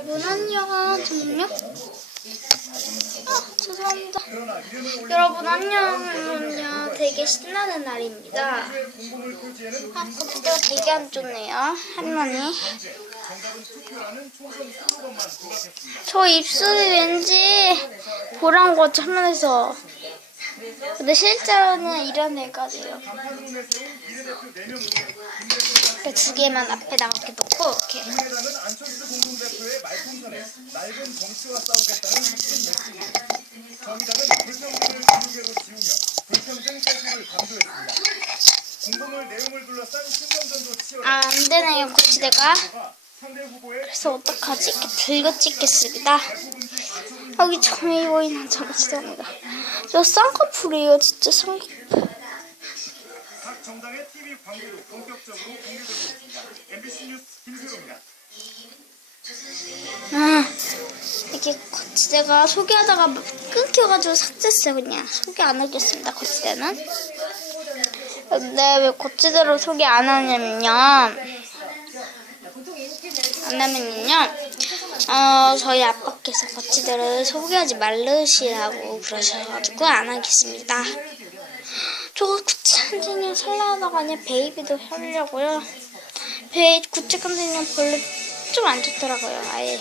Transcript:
여러분 안녕. 잠깐만요 아 죄송합니다. 여러분 안녕 되게 신나는 날입니다. 아 컴퓨터가 되게 안 좋네요. 할머니. 저 입술이 왠지 보란 것 화면에서 근데 실제로는 이런 애가 돼요 이렇게 두 개만 앞에다 이렇게 놓고 이렇게 아, 안 되네요, 고치대가. 그래서 어떡하지? 이렇게 들고 찍겠습니다. 여기 정의 보이는 저거 죄송합니다. 저 쌍꺼풀이에요, 진짜 쌍꺼풀. 각 정당의 TV 광고도 본격적으로 공개되고 있습니다. MBC 뉴스 김세로입니다. 아, 이게 고치대가 소개하다가 끊겨가지고 삭제했어요, 그냥. 소개 안 하겠습니다, 고치대는. 근데 왜 고치대로 소개 안 하냐면요. 안 하면요. 어, 저희 아빠께서 거치대를 소개하지 말으시라고 그러셔가지고 안 하겠습니다. 저거 구찌 컨테이너 살라다가 그냥 베이비도 살려고요. 베이 구찌 컨테이너 별로 좀 안 좋더라고요. 아예